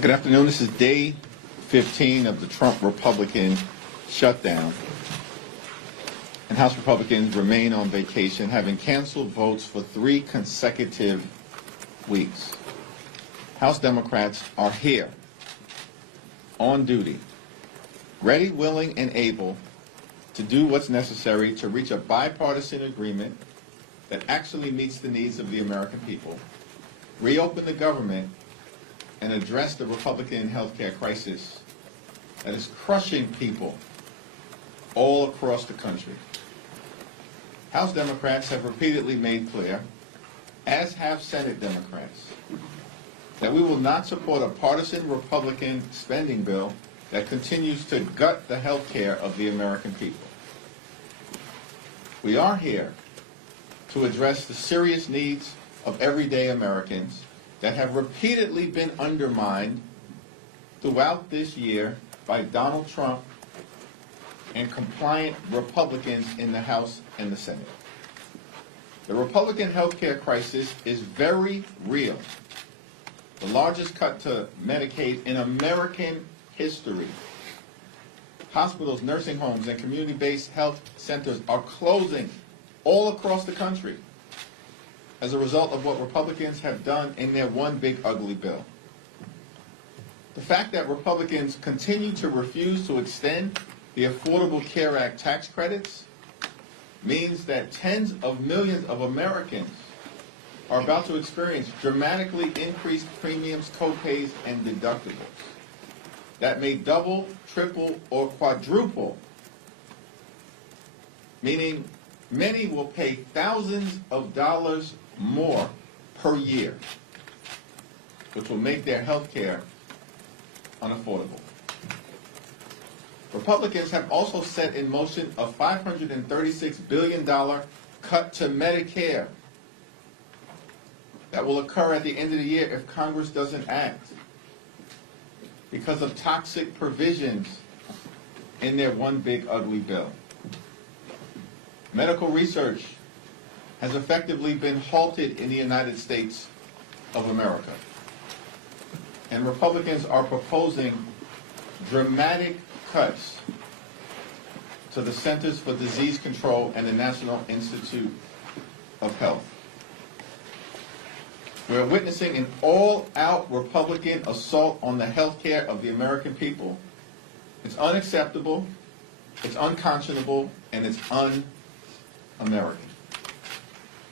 Good afternoon. This is day 15 of the Trump Republican shutdown. And House Republicans remain on vacation, having canceled votes for 3 consecutive weeks. House Democrats are here, on duty, ready, willing, and able to do what's necessary to reach a bipartisan agreement that actually meets the needs of the American people, reopen the government, and address the Republican healthcare crisis that is crushing people all across the country. House Democrats have repeatedly made clear, as have Senate Democrats, that we will not support a partisan Republican spending bill that continues to gut the health care of the American people. We are here to address the serious needs of everyday Americans that have repeatedly been undermined throughout this year by Donald Trump and compliant Republicans in the House and the Senate. The Republican health care crisis is very real. The largest cut to Medicaid in American history. Hospitals, nursing homes, and community-based health centers are closing all across the country as a result of what Republicans have done in their one big ugly bill. The fact that Republicans continue to refuse to extend the Affordable Care Act tax credits means that tens of millions of Americans are about to experience dramatically increased premiums, co-pays, and deductibles that may double, triple, or quadruple, meaning many will pay thousands of dollars more per year, which will make their health care unaffordable. Republicans have also set in motion a $536 billion cut to Medicare that will occur at the end of the year if Congress doesn't act because of toxic provisions in their one big ugly bill. Medical research has effectively been halted in the United States of America. And Republicans are proposing dramatic cuts to the Centers for Disease Control and the National Institute of Health. We're witnessing an all-out Republican assault on the health care of the American people. It's unacceptable, it's unconscionable, and it's un-American.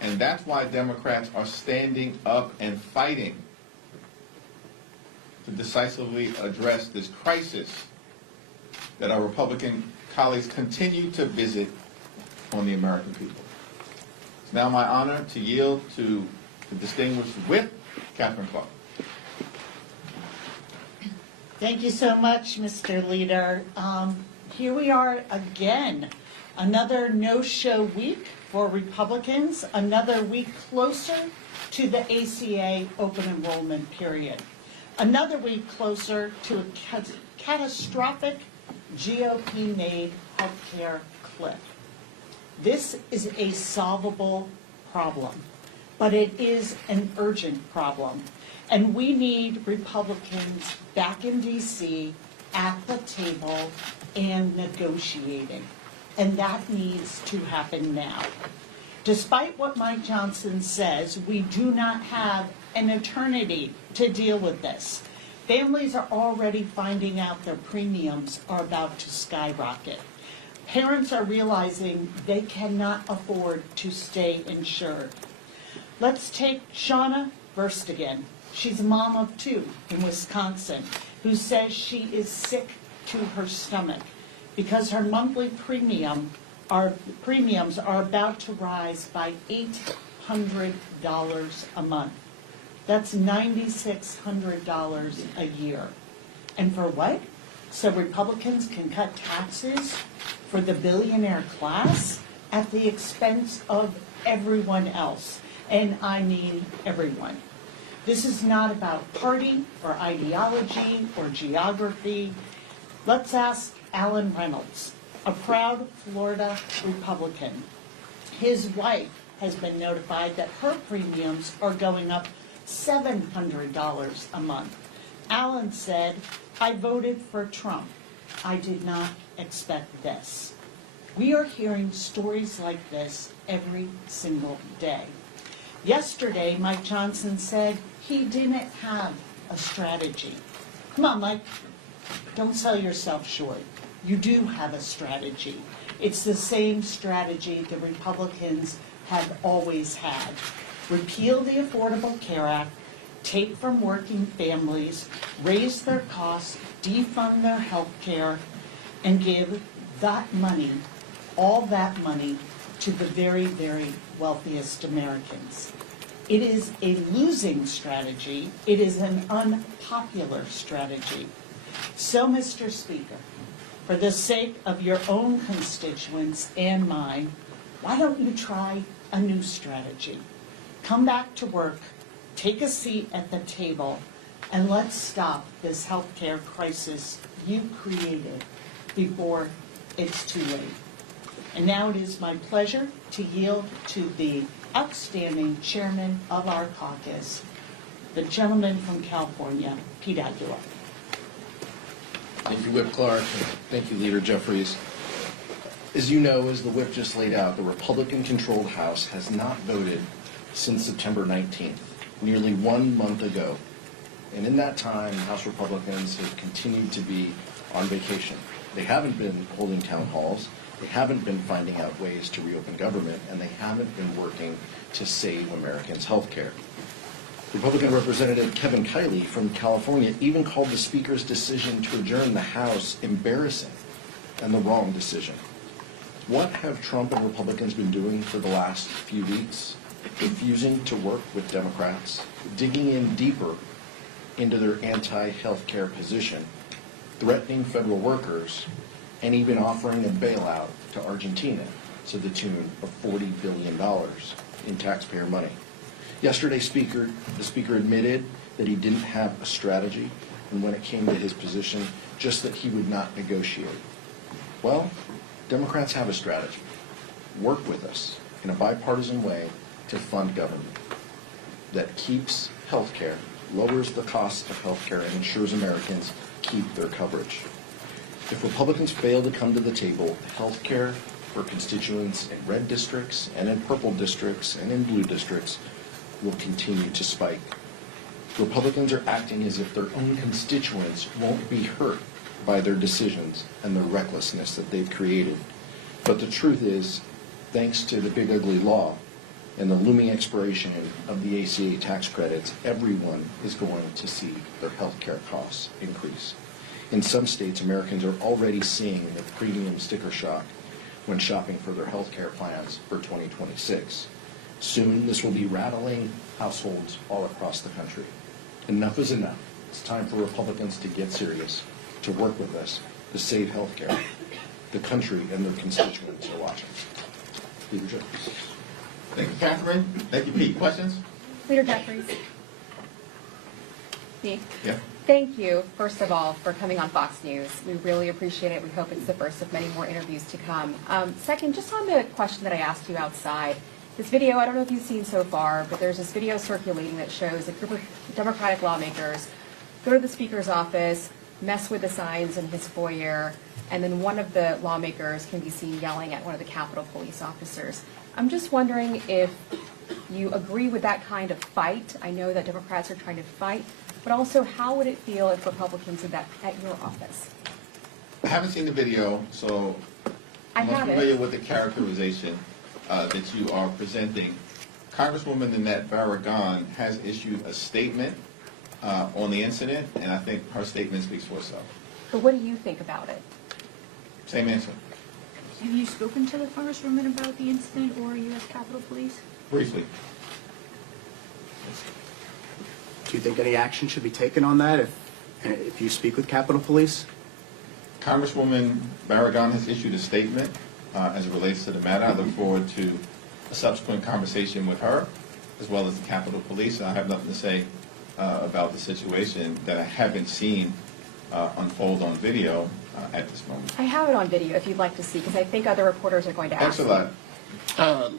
And that's why Democrats are standing up and fighting to decisively address this crisis that our Republican colleagues continue to visit on the American people. It's now my honor to yield to the distinguished whip, Catherine Clark. Thank you so much, Mr. Leader. Here we are again, another no-show week for Republicans, another week closer to the ACA open enrollment period, another week closer to a catastrophic GOP-made healthcare cliff. This is a solvable problem, but it is an urgent problem, and we need Republicans back in D.C. at the table and negotiating. And that needs to happen now. Despite what Mike Johnson says, we do not have an eternity to deal with this. Families are already finding out their premiums are about to skyrocket. Parents are realizing they cannot afford to stay insured. Let's take Shauna Verstegen. She's a mom of 2 in Wisconsin who says she is sick to her stomach because her monthly premiums are about to rise by $800 a month. That's $9,600 a year. And for what? So Republicans can cut taxes for the billionaire class at the expense of everyone else. And I mean everyone. This is not about party or ideology or geography. Let's ask Alan Reynolds, a proud Florida Republican. His wife has been notified that her premiums are going up $700 a month. Alan said, I voted for Trump. I did not expect this. We are hearing stories like this every single day. Yesterday, Mike Johnson said he didn't have a strategy. Come on, Mike, don't sell yourself short. You do have a strategy. It's the same strategy the Republicans have always had. Repeal the Affordable Care Act, take from working families, raise their costs, defund their health care, and give that money, all that money, to the very, very wealthiest Americans. It is a losing strategy. It is an unpopular strategy. So, Mr. Speaker, for the sake of your own constituents and mine, why don't you try a new strategy? Come back to work, take a seat at the table, and let's stop this healthcare crisis you created before it's too late. And now it is my pleasure to yield to the outstanding chairman of our caucus, the gentleman from California, Pete Aguilar. Thank you, Whip Clark. And thank you, Leader Jeffries. As you know, as the whip just laid out, the Republican-controlled House has not voted since September 19th, nearly 1 month ago. And in that time, House Republicans have continued to be on vacation. They haven't been holding town halls. They haven't been finding out ways to reopen government, and they haven't been working to save Americans' health care. Republican Representative Kevin Kiley from California even called the Speaker's decision to adjourn the House embarrassing and the wrong decision. What have Trump and Republicans been doing for the last few weeks? Refusing to work with Democrats, digging in deeper into their anti-health care position, threatening federal workers, and even offering a bailout to Argentina to the tune of $40 billion in taxpayer money. Yesterday, the Speaker admitted that he didn't have a strategy, and when it came to his position, just that he would not negotiate. Well, Democrats have a strategy. Work with us in a bipartisan way to fund government that keeps health care, lowers the cost of health care, and ensures Americans keep their coverage. If Republicans fail to come to the table, health care for constituents in red districts and in purple districts and in blue districts will continue to spike. Republicans are acting as if their own constituents won't be hurt by their decisions and the recklessness that they've created. But the truth is, thanks to the big ugly law and the looming expiration of the ACA tax credits, everyone is going to see their health care costs increase. In some states, Americans are already seeing the premium sticker shock when shopping for their health care plans for 2026. Soon, this will be rattling households all across the country. Enough is enough. It's time for Republicans to get serious, to work with us, to save health care. The country and their constituents are watching. Leader Jeffries. Thank you, Catherine. Thank you, Pete. Questions? Leader Jeffries. Me. Yeah. Thank you, first of all, for coming on Fox News. We really appreciate it. We hope it's the first of many more interviews to come. Second, just on the question that I asked you outside, this video, I don't know if you've seen so far, but there's this video circulating that shows a group of Democratic lawmakers go to the Speaker's office, mess with the signs in his foyer, and then one of the lawmakers can be seen yelling at one of the Capitol Police officers. I'm just wondering if you agree with that kind of fight. I know that Democrats are trying to fight, but also how would it feel if Republicans did that at your office? I haven't seen the video, so I'm not familiar with the characterization that you are presenting. Congresswoman Nanette Barragan has issued a statement on the incident, and I think her statement speaks for itself. But what do you think about it? Same answer. Have you spoken to the Congresswoman about the incident or U.S. Capitol Police? Briefly. Do you think any action should be taken on that if you speak with Capitol Police? Congresswoman Barragan has issued a statement as it relates to the matter. I look forward to a subsequent conversation with her, as well as the Capitol Police. I have nothing to say about the situation that I haven't seen unfold on video at this moment. I have it on video if you'd like to see, because I think other reporters are going to ask. Thanks a lot.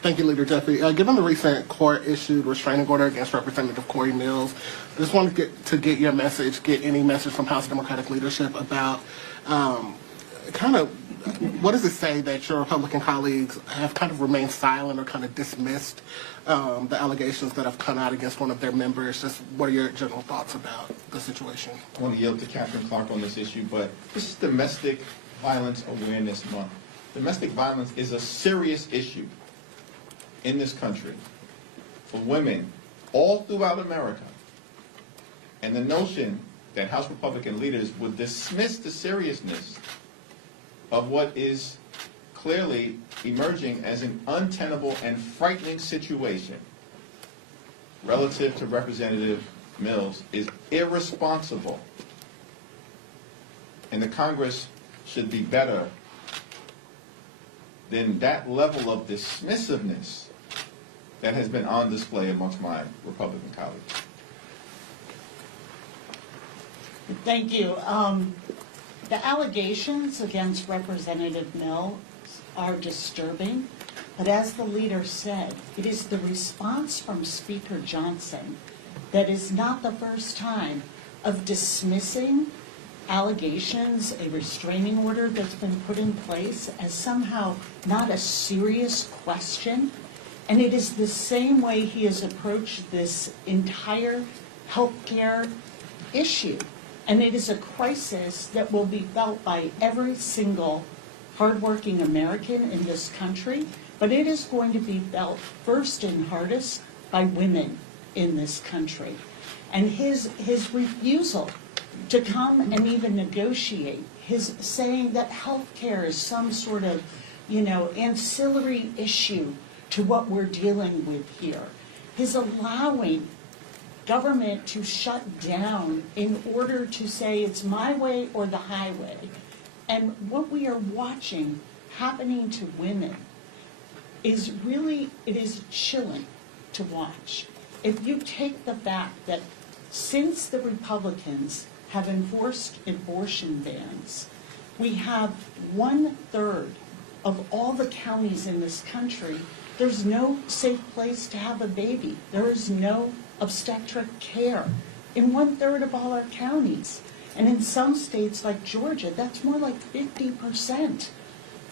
Thank you, Leader Jeffrey. Given the recent court-issued restraining order against Representative Corey Mills, I just wanted to get your message, get any message from House Democratic leadership about kind of what does it say that your Republican colleagues have kind of remained silent or kind of dismissed the allegations that have come out against one of their members? Just what are your general thoughts about the situation? I want to yield to Captain Clark on this issue, but this is Domestic Violence Awareness Month. Domestic violence is a serious issue in this country for women all throughout America. And the notion that House Republican leaders would dismiss the seriousness of what is clearly emerging as an untenable and frightening situation relative to Representative Mills is irresponsible. And the Congress should be better than that level of dismissiveness that has been on display amongst my Republican colleagues. Thank you. The allegations against Representative Mills are disturbing, but as the leader said, it is the response from Speaker Johnson that is not the first time of dismissing allegations, a restraining order that's been put in place as somehow not a serious question. And it is the same way he has approached this entire healthcare issue. And it is a crisis that will be felt by every single hardworking American in this country, but it is going to be felt first and hardest by women in this country. And his refusal to come and even negotiate, his saying that health care is some sort of, ancillary issue to what we're dealing with here, his allowing government to shut down in order to say it's my way or the highway. And what we are watching happening to women is really, it is chilling to watch. If you take the fact that since the Republicans have enforced abortion bans, we have 1/3 of all the counties in this country, there's no safe place to have a baby. There is no obstetric care in 1/3 of all our counties. And in some states like Georgia, that's more like 50%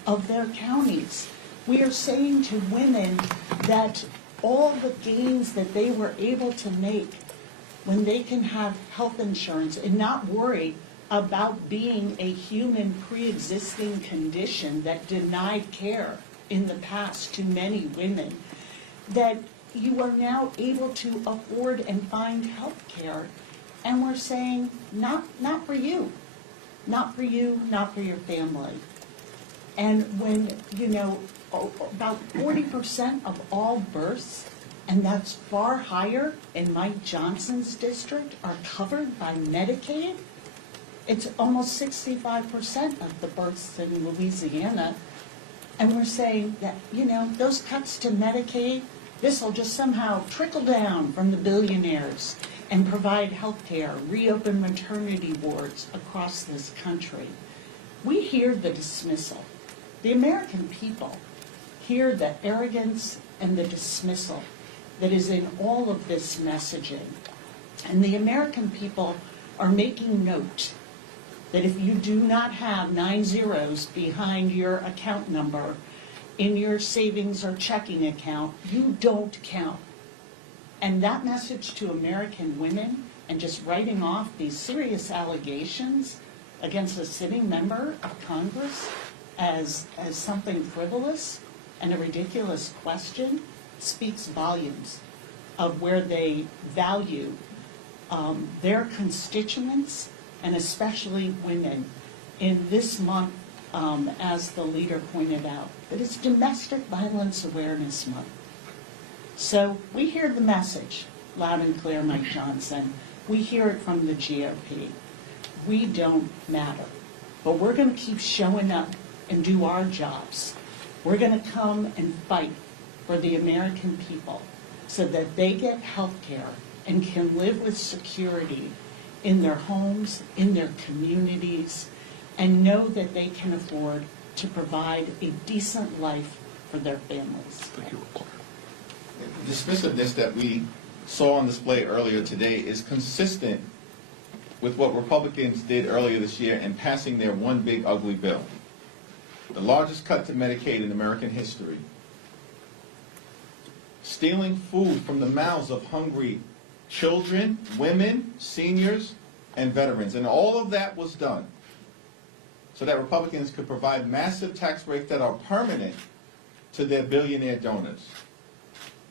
of their counties. We are saying to women that all the gains that they were able to make when they can have health insurance and not worry about being a human pre-existing condition that denied care in the past to many women, that you are now able to afford and find health care. And we're saying, not for you, not for you, not for your family. And when, about 40% of all births, and that's far higher in Mike Johnson's district, are covered by Medicaid. It's almost 65% of the births in Louisiana. And we're saying that, those cuts to Medicaid, this will just somehow trickle down from the billionaires and provide health care, reopen maternity wards across this country. We hear the dismissal. The American people hear the arrogance and the dismissal that is in all of this messaging. And the American people are making note that if you do not have 9 zeros behind your account number in your savings or checking account, you don't count. And that message to American women, and just writing off these serious allegations against a sitting member of Congress as something frivolous and a ridiculous question, speaks volumes of where they value their constituents, and especially women, in this month, as the leader pointed out, that it's Domestic Violence Awareness Month. So we hear the message loud and clear, Mike Johnson. We hear it from the GOP. We don't matter. But we're going to keep showing up and do our jobs. We're going to come and fight for the American people so that they get health care and can live with security in their homes, in their communities, and know that they can afford to provide a decent life for their families. The dismissiveness that we saw on display earlier today is consistent with what Republicans did earlier this year in passing their one big ugly bill, the largest cut to Medicaid in American history, stealing food from the mouths of hungry children, women, seniors, and veterans. And all of that was done so that Republicans could provide massive tax breaks that are permanent to their billionaire donors.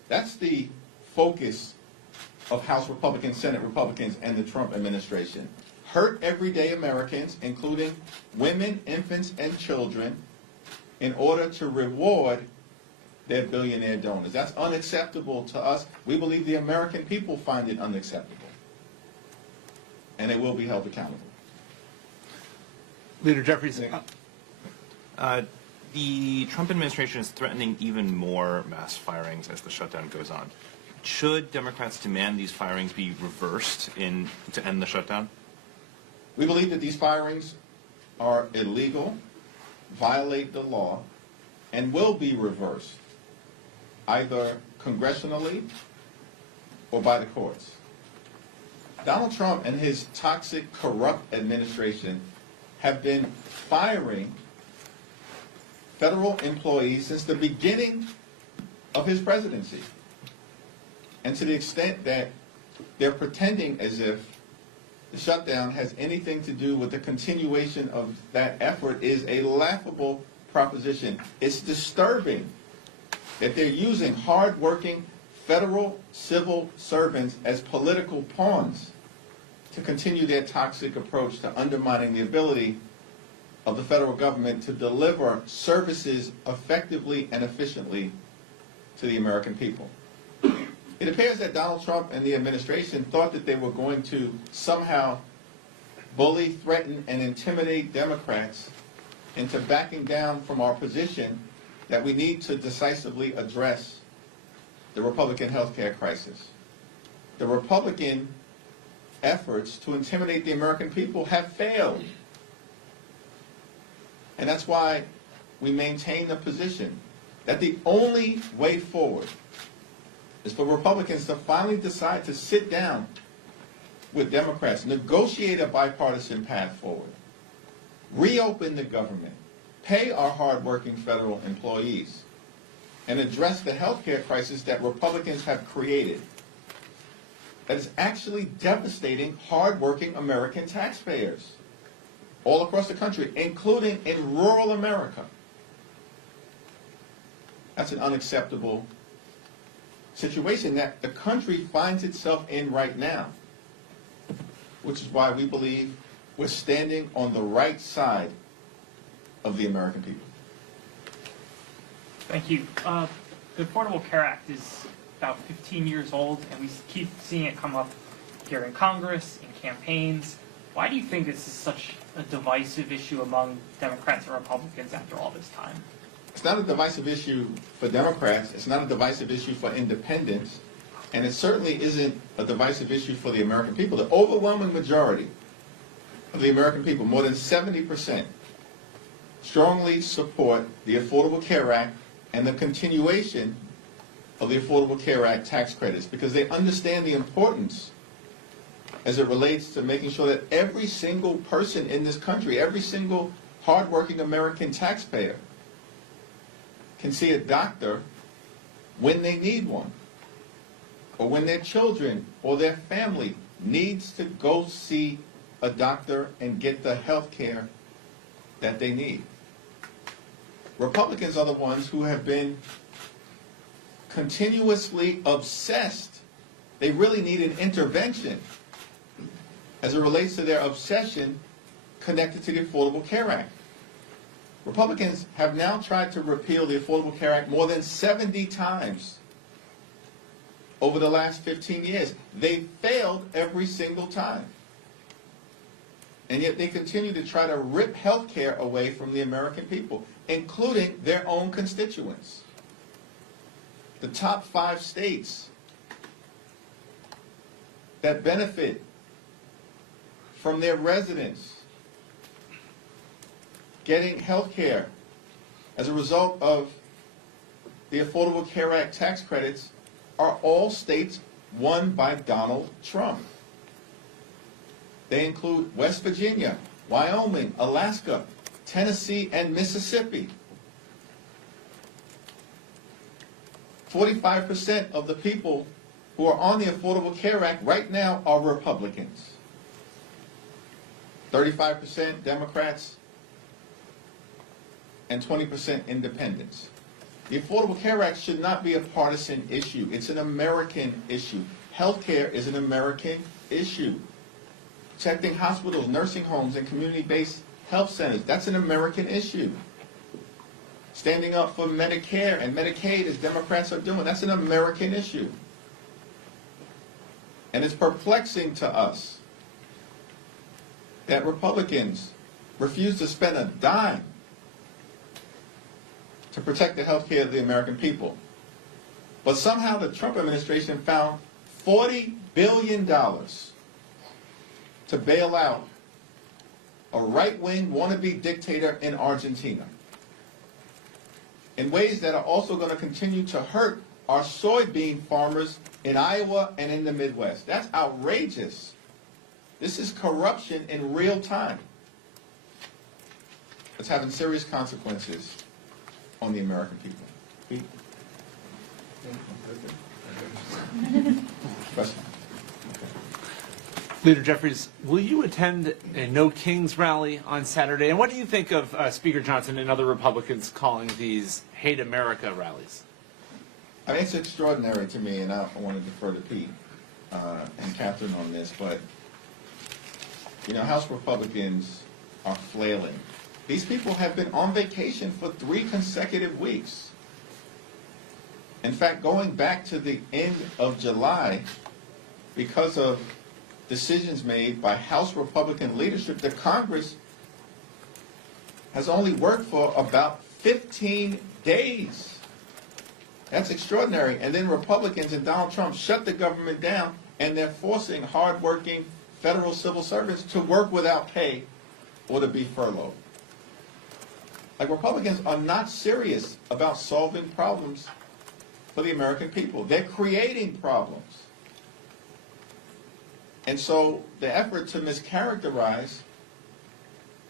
That's the focus of House Republicans, Senate Republicans, and the Trump administration. Hurt everyday Americans, including women, infants, and children, in order to reward their billionaire donors. That's unacceptable to us. We believe the American people find it unacceptable. And they will be held accountable. Leader Jeffries. The Trump administration is threatening even more mass firings as the shutdown goes on. Should Democrats demand these firings be reversed to end the shutdown? We believe that these firings are illegal, violate the law, and will be reversed, either congressionally or by the courts. Donald Trump and his toxic, corrupt administration have been firing federal employees since the beginning of his presidency. And to the extent that they're pretending as if the shutdown has anything to do with the continuation of that effort is a laughable proposition. It's disturbing that they're using hard-working federal civil servants as political pawns to continue their toxic approach to undermining the ability of the federal government to deliver services effectively and efficiently to the American people. It appears that Donald Trump and the administration thought that they were going to somehow bully, threaten, and intimidate Democrats into backing down from our position that we need to decisively address the Republican health care crisis. The Republican efforts to intimidate the American people have failed. And that's why we maintain the position that the only way forward is for Republicans to finally decide to sit down with Democrats, negotiate a bipartisan path forward, reopen the government, pay our hardworking federal employees, and address the health care crisis that Republicans have created that is actually devastating hardworking American taxpayers all across the country, including in rural America. That's an unacceptable situation that the country finds itself in right now, which is why we believe we're standing on the right side of the American people. Thank you. The Affordable Care Act is about 15 years old, and we keep seeing it come up here in Congress, in campaigns. Why do you think this is such a divisive issue among Democrats and Republicans after all this time? It's not a divisive issue for Democrats. It's not a divisive issue for independents. And it certainly isn't a divisive issue for the American people. The overwhelming majority of the American people, more than 70%, strongly support the Affordable Care Act and the continuation of the Affordable Care Act tax credits because they understand the importance as it relates to making sure that every single person in this country, every single hardworking American taxpayer can see a doctor when they need one, or when their children or their family needs to go see a doctor and get the health care that they need. Republicans are the ones who have been continuously obsessed. They really need an intervention as it relates to their obsession connected to the Affordable Care Act. Republicans have now tried to repeal the Affordable Care Act more than 70 times over the last 15 years. They failed every single time. And yet they continue to try to rip health care away from the American people, including their own constituents. The top 5 states that benefit from their residents getting health care as a result of the Affordable Care Act tax credits are all states won by Donald Trump. They include West Virginia, Wyoming, Alaska, Tennessee, and Mississippi. 45% of the people who are on the Affordable Care Act right now are Republicans. 35% Democrats, and 20% independents. The Affordable Care Act should not be a partisan issue. It's an American issue. Healthcare is an American issue. Protecting hospitals, nursing homes, and community-based health centers, that's an American issue. Standing up for Medicare and Medicaid, as Democrats are doing, that's an American issue. And it's perplexing to us that Republicans refuse to spend a dime to protect the health care of the American people. But somehow the Trump administration found $40 billion to bail out a right-wing wannabe dictator in Argentina in ways that are also going to continue to hurt our soybean farmers in Iowa and in the Midwest. That's outrageous. This is corruption in real time. It's having serious consequences on the American people. Pete? Question? Leader Jeffries, will you attend a No Kings rally on Saturday? And what do you think of Speaker Johnson and other Republicans calling these Hate America rallies? I mean, it's extraordinary to me, and I want to defer to Pete and Catherine on this, but, you know, House Republicans are flailing. These people have been on vacation for 3 consecutive weeks. In fact, going back to the end of July, because of decisions made by House Republican leadership, the Congress has only worked for about 15 days. That's extraordinary. And then Republicans and Donald Trump shut the government down, and they're forcing hardworking federal civil servants to work without pay or to be furloughed. Like, Republicans are not serious about solving problems for the American people. They're creating problems. And so the effort to mischaracterize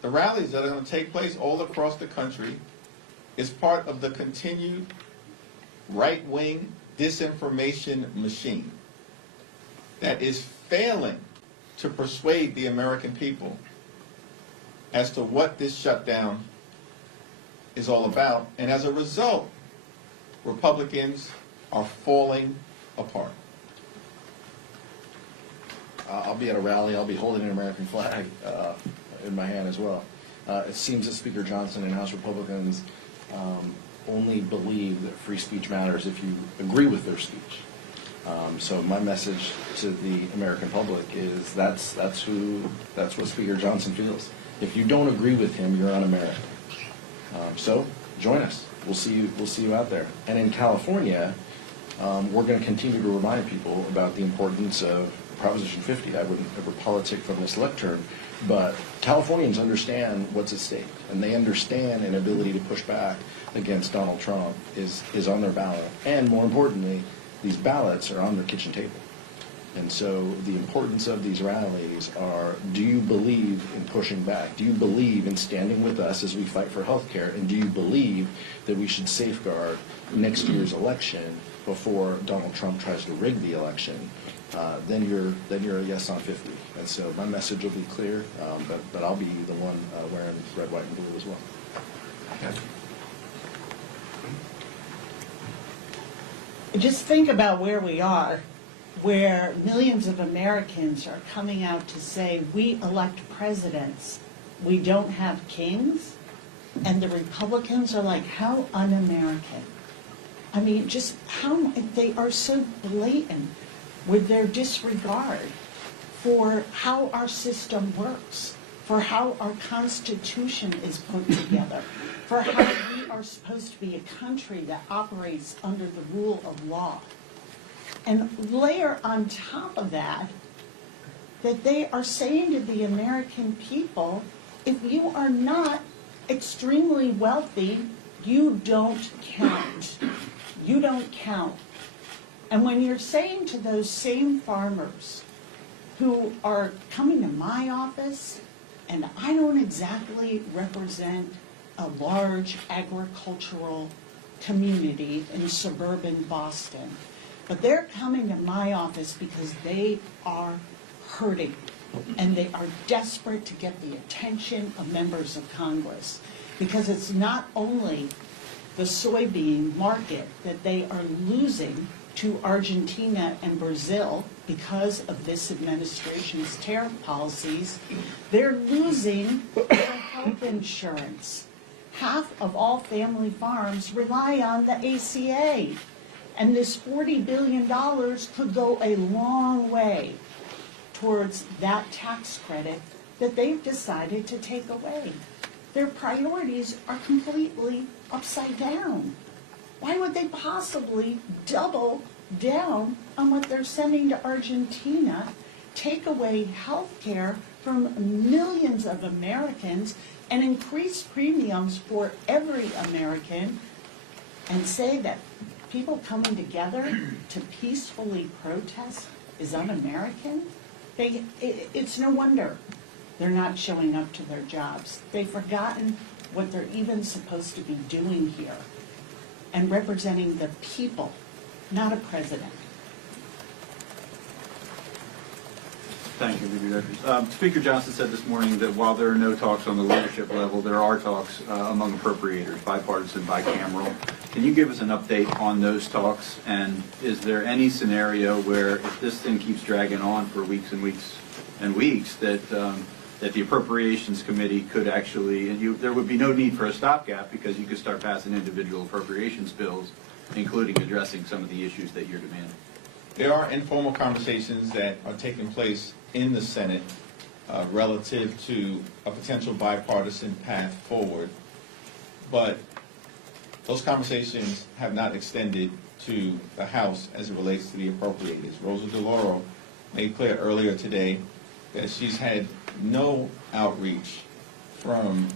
the rallies that are going to take place all across the country is part of the continued right-wing disinformation machine that is failing to persuade the American people as to what this shutdown is all about. And as a result, Republicans are falling apart. I'll be at a rally. I'll be holding an American flag in my hand as well. It seems that Speaker Johnson and House Republicans only believe that free speech matters if you agree with their speech. So my message to the American public is that's what Speaker Johnson feels. If you don't agree with him, you're un-American. So join us. We'll see you out there. And in California, we're going to continue to remind people about the importance of Proposition 50. I wouldn't ever politic from this lectern, but Californians understand what's at stake, and they understand an ability to push back against Donald Trump is on their ballot. And more importantly, these ballots are on their kitchen table. And so the importance of these rallies are, do you believe in pushing back? Do you believe in standing with us as we fight for health care? And do you believe that we should safeguard next year's election before Donald Trump tries to rig the election? Then you're a yes on 50. And so my message will be clear, but I'll be the one wearing red, white, and blue as well. Okay. Just think about where we are, where millions of Americans are coming out to say, we elect presidents, we don't have kings, and the Republicans are like, how un-American. I mean, just how, they are so blatant with their disregard for how our system works, for how our Constitution is put together, for how we are supposed to be a country that operates under the rule of law. And layer on top of that, that they are saying to the American people, if you are not extremely wealthy, you don't count. you don't count. And when you're saying to those same farmers who are coming to my office, and I don't exactly represent a large agricultural community in suburban Boston, but they're coming to my office because they are hurting and they are desperate to get the attention of members of Congress, because it's not only the soybean market that they are losing to Argentina and Brazil because of this administration's tariff policies, they're losing their health insurance. Half of all family farms rely on the ACA, and this $40 billion could go a long way towards that tax credit that they've decided to take away. Their priorities are completely upside down. Why would they possibly double down on what they're sending to Argentina, take away health care from millions of Americans, and increase premiums for every American, and say that people coming together to peacefully protest is un-American? It's no wonder they're not showing up to their jobs. They've forgotten what they're even supposed to be doing here and representing the people, not a president. Thank you, Leader Jeffries. Speaker Johnson said this morning that while there are no talks on the leadership level, there are talks among appropriators, bipartisan, bicameral. Can you give us an update on those talks? And is there any scenario where, if this thing keeps dragging on for weeks and weeks and weeks, that the Appropriations Committee could actually, and there would be no need for a stopgap because you could start passing individual appropriations bills, including addressing some of the issues that you're demanding? There are informal conversations that are taking place in the Senate relative to a potential bipartisan path forward, but those conversations have not extended to the House as it relates to the appropriators. Rosa DeLauro made clear earlier today that she's had no outreach from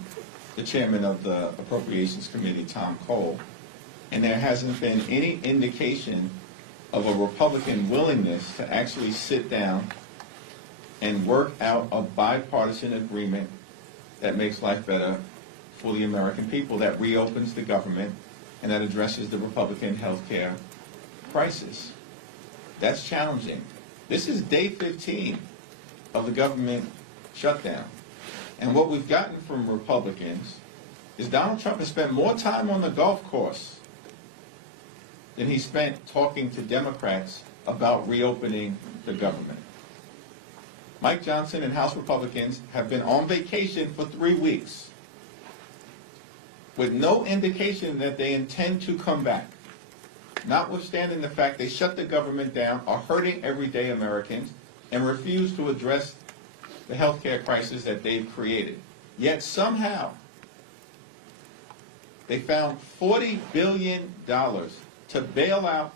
the chairman of the Appropriations Committee, Tom Cole, and there hasn't been any indication of a Republican willingness to actually sit down and work out a bipartisan agreement that makes life better for the American people, that reopens the government, and that addresses the Republican health care crisis. That's challenging. This is day 15 of the government shutdown. And what we've gotten from Republicans is Donald Trump has spent more time on the golf course than he spent talking to Democrats about reopening the government. Mike Johnson and House Republicans have been on vacation for 3 weeks with no indication that they intend to come back, notwithstanding the fact they shut the government down, are hurting everyday Americans, and refuse to address the health care crisis that they've created. Yet somehow they found $40 billion to bail out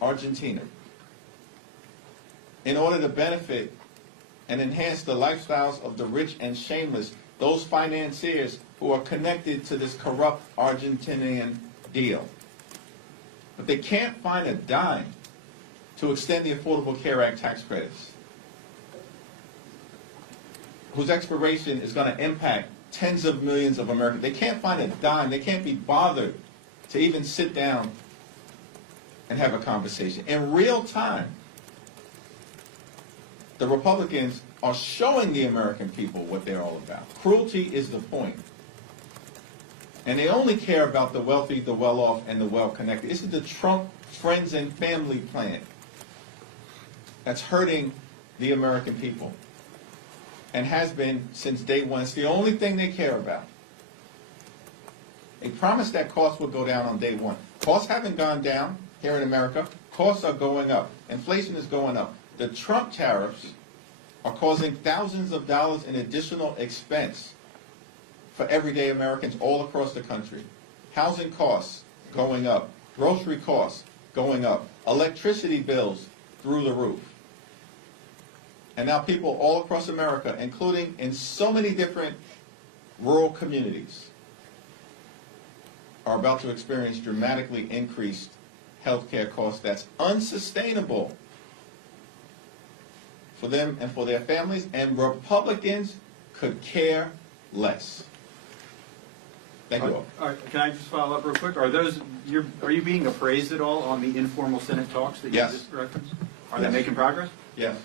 Argentina in order to benefit and enhance the lifestyles of the rich and shameless, those financiers who are connected to this corrupt Argentinian deal. But they can't find a dime to extend the Affordable Care Act tax credits, whose expiration is going to impact tens of millions of Americans. They can't find a dime. They can't be bothered to even sit down and have a conversation. In real time, the Republicans are showing the American people what they're all about. Cruelty is the point. And they only care about the wealthy, the well-off, and the well-connected. This is the Trump friends and family plan that's hurting the American people and has been since day one. It's the only thing they care about. They promised that costs would go down on day one. Costs haven't gone down here in America. Costs are going up. Inflation is going up. The Trump tariffs are causing thousands of dollars in additional expense for everyday Americans all across the country. Housing costs going up. Grocery costs going up. Electricity bills through the roof. And now people all across America, including in so many different rural communities, are about to experience dramatically increased health care costs that's unsustainable for them and for their families, and Republicans could care less. Thank you all. All right, can I just follow up real quick? Are you being appraised at all on the informal Senate talks that you Yes. just referenced? Are they Yes. making progress? Yes.